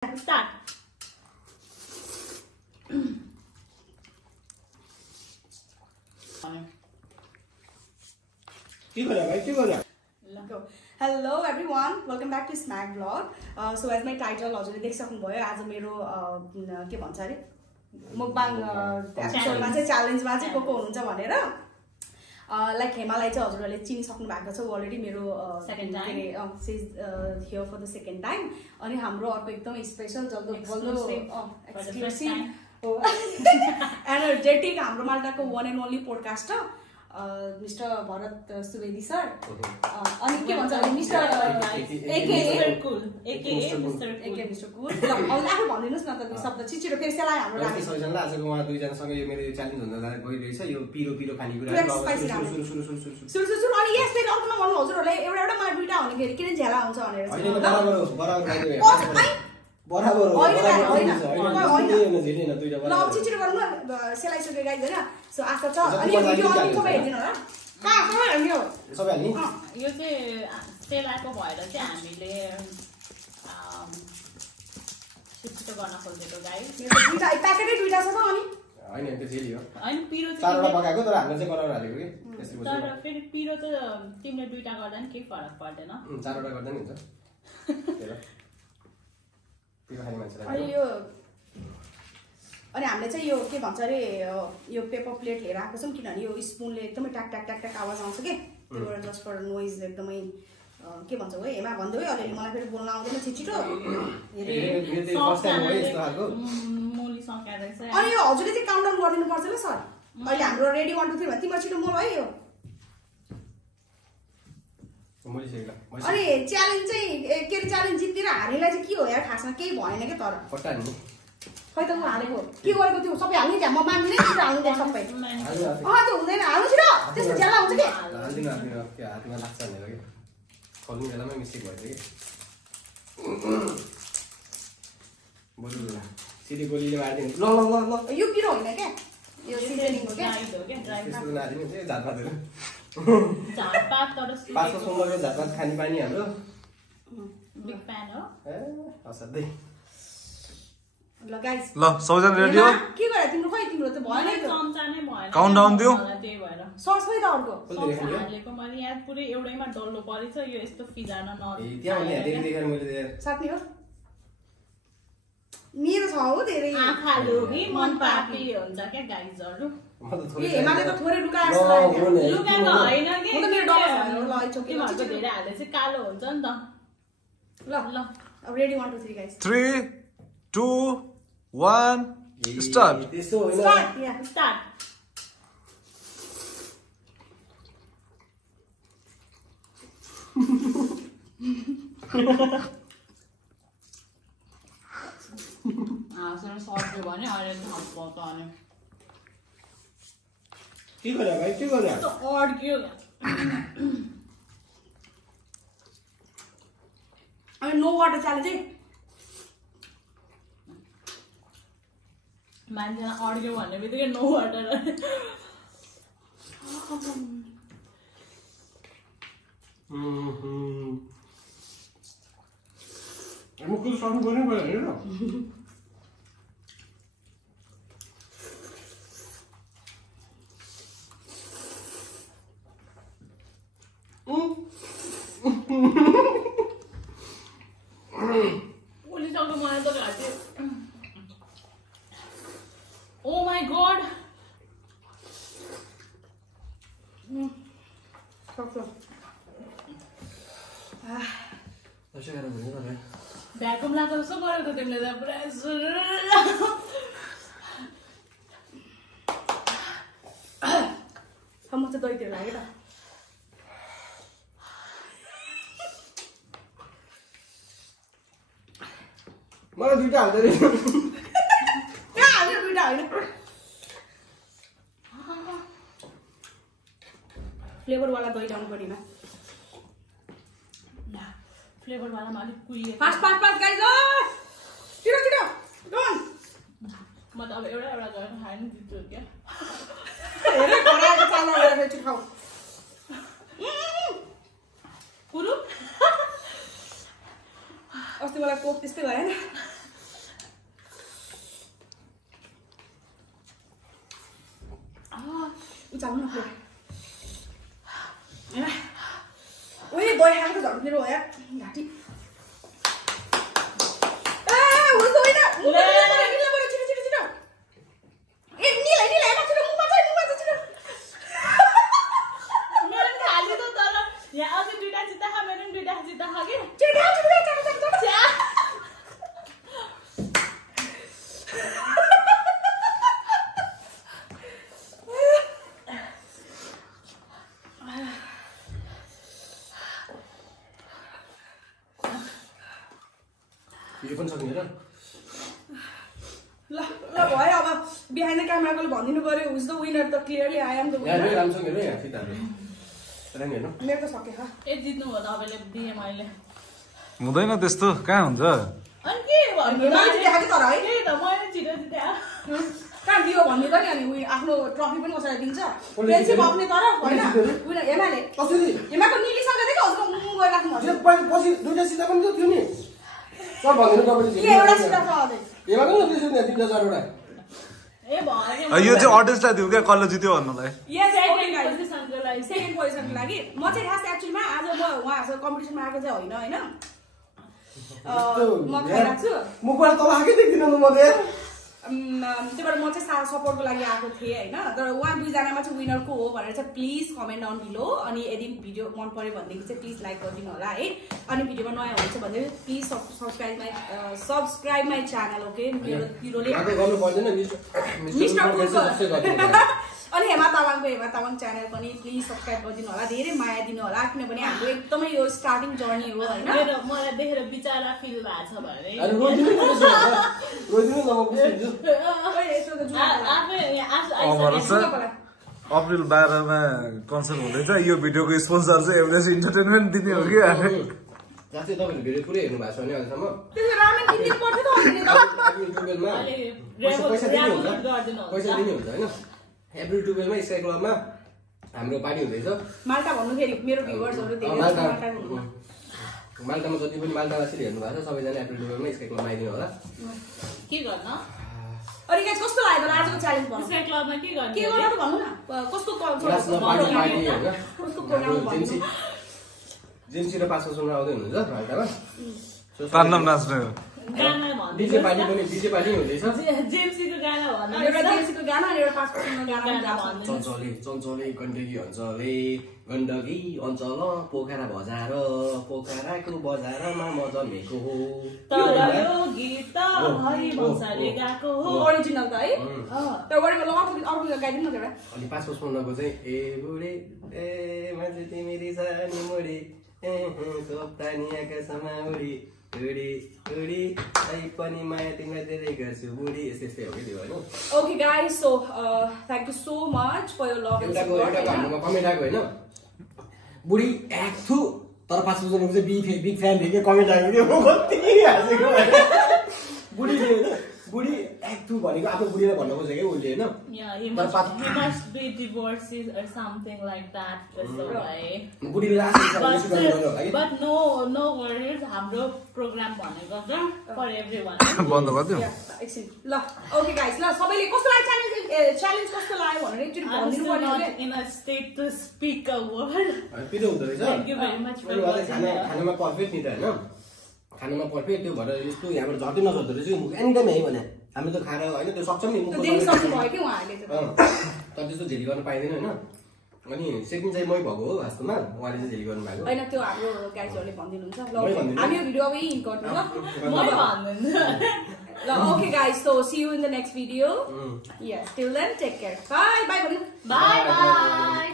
Start. Hello everyone, welcome back to Snack Vlog. So as my title हजुरले देखिसक्नुभयो आज मेरो के भन्छ अरे मुकबाङ एपिसोडमा चाहिँ च्यालेन्जमा चाहिँ को हुनुहुन्छ भनेर लाइक हेमालाई चाहिँ हजुरहरूले चिनिसक्नु भएको छ अलरेडी मेरो second time she is here for the second time अनि हाम्रो अर्को एकदम स्पेशल जल्दो बल्दो एक्सक्लुसिभ एनर्जेटिक हाम्रो माल्टाको one and only podcaster mister Bharat Subedi sir अनि के भन्छ मिस्टर मिस्टर कुल आफू भनिदिनुहोस् न त शब्द छिटो त्यसैलाई हाम्रो आजको उहाँ दुईजनासँग यो मेरो च्यालेन्ज हुन गइरहेछ यो पिरो पिरो खानेकुरा सुरु अनि यस फेरि अर्को नभन्नु हजुरहरूले एउटा एउटा मा दुईटा हुने फेरि किन झ्याला हुन्छ भनेर ल छिटो गर्नु सेलाइसक्यो गाइज हैन सो आशा छ अनि यो भिडियो अनि सबै हेर्दिनु होला कहाँ हेर्ने हो सबै हाल्ने यो चाहिँ सेलाको भएर चाहिँ हामीले छिटो गर्न खोजेको गाइज यो दुईटा प्याकेटै दुईटा छ त अनि हैन त्यो जेली हो हैन पिरो चाहिँ चारवटा पकाएको तर हामीले चाहिँ बनाउन हालेको के त्यसरी तर फेरि पिरो त तिमीले दुईटा गर्दा नि केही फरक पर्दैन चारवटा गर्दा नि हुन्छ पिरो खाने मान्छेलाई अनि यो अनि हामीले चाहिँ यो के भन्छ अरे यो पेपर प्लेट लिएर आएको छौँ किनभने यो स्पुनले एकदमै ट्याक ट्याक ट्याक ट्याक आवाज आउँछ कि त्यो भएर जस्ट फर नोइज एकदमै के भन्छ है हेमा भन्दै है अलिअलि मलाई फेरि बोल्न आउँदैन छिटो अनि यो हजुरले चाहिँ काउन्ट डाउन गरिदिनु पर्छ ल सर अहिले हाम्रो रेडी 1 2 3 भयो तिम्रो छिटो मोल है यो अनि च्यालेन्ज चाहिँ के अरे च्यालेन्ज जितेर हार्नेलाई चाहिँ के हो यार खासमा केही भएन क्या तर खै त म हालेको के गरेको त्यो सबै हाल्ने त्यहाँ म मान्दिनँ छिटो हाल्नु त्यहाँ सबै त्यो हुँदैन हाल्नु छिटो त्यस्तो ज्याला हुन्छ कि हातमा लाग्छ भनेर कि खोल्ने बेलामा मिस्टेक भयो कि बरु सिधी गोलीले मारिदिनु ल ल ल ल यो पिरो होइन क्या यो सिजनिङ हो क्या त्यसको नादिनु चाहिँ झारपातहरू झारपात तर पाँचको सोमबारको झारपात खाने बानी हाम्रो बिग फ्यान हो असाध्यै ल गाइस ल सबैजना रेडी हो के गरे तिम्रो खै तिम्रो त भएन नि चम्चा नै भएन काउन्ट डाउन दियो त्यही भएर सस खै त अर्को हालेको मैले यहाँ पुरै एउटैमा डल्लो परेछ यो यस्तो फिजाना न त्यहाँ मैले धेरै देखेर मैले साथी हो मेरो छ हो धेरै आँखा लोभी मन पापी हुन्छ क्या गाइजहरु ए हेमाले त थोरै लुका जस्तो लाग्यो लुका त हैन के म त मेरो डर भयो ल आइ छोके म त धेरै हाले चाहिँ कालो हुन्छ नि त ल ल अब रेडी 1 2 3 गाइस 3 2 1 स्टार्ट त्यस्तो होइन स्टार्ट या स्टार्ट सर सर्ट्यो भने अहिले थाहा पाउँछ अनि के गर्यो भाइ के गर्यो त अड्क्यो अनि नो वाटर च्यालेन्ज है मान्छेलाई अड्क्यो भन्ने बित्तिकै नो वाटर म कुन सर्नु गर्नै पर्यो हैन पोलिसको मलाई त घाँटे ओ माई गॉड भ्याकुम लाग्छ जस्तो गरेको तिमीले त पुरा म चाहिँ दहीतिर लाग्यो त मलाई दुईटा हाल्दै रहेछ कहाँ हाल्यो दुईटा होइन फ्लेभरवाला दही ल्याउनु पर्यो फ्लेभरवालामा अलिक कुहियो फास्ट फास्ट फास्ट गाइस छिटो छिटो डन म त अब एउटा एउटा गरेर खाए नि दिन्छु क्या हेर घराको चामल गरेर छिटो खाऊ पुरु अस्ति मलाई कोक त्यस्तै भयो हैन चालू न हैन ओए दही खाएको त झन् मेरो हो यार घाटी ए हुन्छ होइन निला छिटो छिटो छिटो ए निला निला हेर्न छिटो मुखमा चाहिँ छिटो मेरो खाली त तर यहाँ अझै दुईटा जित्ता खा मेरो दुईटा जित्ता खा के छिटो छिटो यो पनि सक्ने र ल भयो अब बिहाइन्ड द क्यामेराकोले भनिदिनु पर्यो हुज द विनर त clearly I am the winner राम्रो मेरो यहाँ सिताले हेर्नु मेरो त सके खा ए जित्नु हो तपाईले दिए मैले हुँदैन त्यस्तो कहाँ हुन्छ अनि के भन्नु मैले देखाएको तर है के त मैले छिटो जिते कहाँ दियो भन्ने त नि अनि उयो आफ्नो ट्रफी पनि कसैलाई दिन्छ फ्रेन्डसिप अपने तरफ होइन उयो हेमाले हेमाको निलीसँग देखो हजुर गइराख्नु हजुर पछि दुईटा सिधा पनि थियो नि सर भन्दिनु तपाईले के एउटा सिधा छ अझै एमा पनि त्यसो नि तिनटा चारवटा ए भयो यो चाहिँ अडियन्सलाई दिउ क्या कसले जित्यो भन्नलाई यस पोजिसनको लागि सेकेन्ड पोजिसनको लागि म चाहिँ खास एक्चुअलीमा आज म उहाँहरूसँग कम्पिटिसनमा आएको चाहिँ होइन होइन म खाइरहेको छु मुखबाट तल आएकै देख्दिनँ म त्यही भएर म चाहिँ सपोर्टको लागि आएको थिएँ होइन तर उहाँ दुईजनामा चाहिँ विनर को हो भनेर चाहिँ प्लिज कमेन्ट डाउन बिलो अनि यदि भिडियो मन पऱ्यो भनेदेखि चाहिँ प्लिज लाइक गरिदिनु होला है अनि भिडियोमा नयाँ हुनुहुन्छ भने please subscribe my channel okay मेरो पिरोले अनि हेमा तामाङ च्यानल पनि प्लिज सब्सक्राइब गरिदिनु होला धेरै माया दिनु होला किनभने हाम्रो एकदमै यो स्टार्टिङ जर्नी हो होइन मलाई देखेर बिचारा फिल भएको छ भने अप्रिल 12 मा कन्सर्ट हुँदैछ यो भिडियोको स्पोन्सर चाहिँ एभरेज इन्टरटेनमेन्ट दिने हो कि जस्तै तपाईँले भिडियो पुरै हेर्नु भएको छ भने अहिलेसम्म पैसा दिनुहुन्छ होइन अप्रिल 12 मा स्काई क्लबमा हाम्रो पार्टी हुँदैछ माल्टा भन्नुखेरि मेरो भ्युअर्सहरु धेरै माल्टामा जति पनि माल्टावासीले हेर्नु भएको छ सबैजना अप्रिल 12 मा स्काई क्लबमा आइदिनु होला के गर्न अनि गाइस कस्तो लाग्यो र आजको च्यालेन्ज भन्नु स्काई क्लबमा के गर्न त भन्नु न कस्तो पार्टी हैन कस्तो प्रोग्राम भन्नु जेन्सी र पासो सुन्न आउँदै हुनुहुन्छ माल्टामा तान्डव नाच्ने हो गाना भन्नु डीजे पार्टी हुँदैछ जेम्सीको गाना भन्नु एउटा जेन्सीको गाना अनि एउटा पासको गाना भन्नु चञ्चले गण्डकी अञ्चल पोखरा बजार पोखराको बजारमा म जन्मेको हो तर यो गीत हरि वंशले गाएको हो ओरिजिनल त है तर वरिको अर्को गाइदिनु न एउटा अनि 555 को चाहिँ ए बुढे ए मान्छे तिमी रिसानी मोडी ए सोप्तानी आकाशमा उडी उडी उडी आई पनि माया तिमीलाई धेरै गर्छु बुढी यस्तै हो कि त्यो हैन okay guys so thank you so much for your love and support एउटा हाम्रोमा कमेन्ट आएको हैन बुढी एक्थु तर 555 को चाहिँ बिग फ्यान थियो के कमेन्ट आएको थियो म कति हाँसेको बुढी बुढी एक्थु भनेको आफ्नो बुढीलाई भन्न खोजेको के उले हैन he must be divorced or something like that जस्तो भए बुढीले but no worries हाम्रो प्रोग्राम भनेको छ for everyone बन्द गर्दियो एकछिन ल ओके गाइस ल सबैले कस्तो लाग्यो च्यालेन्ज कस्तो लाग्यो भनेर एकचोटी भनिदिनु पर्यो in a state to speak a word पिरो हुँदै रहेछ thank you very much for watching खानामा पर्फेक्ट नि त हैन खानामा पर्फेक्ट त्यो भएर यस्तो यहाँबाट झट्टै नझर्दो रहेछ एनी टाइम यही भने हामी त खाना हैन त्यो सक्छौँ नि मुखको दिन सक्नु भयो कि उहाँहरूले तर त्यस्तो झेली गर्न पाइदैन हैन अनि सेकेन्ड चाहिँ मै भएको हो वास्तवमा उहाँले चाहिँ झेली गर्नु भएको हैन त्यो हाम्रो गाइजहरुले भनिदिनुहुन्छ ल हामी यो भिडियो अब यही गर्नु ल म भन्दिनु ल okay guys so see you in the next video yes till then take care bye bye bye bye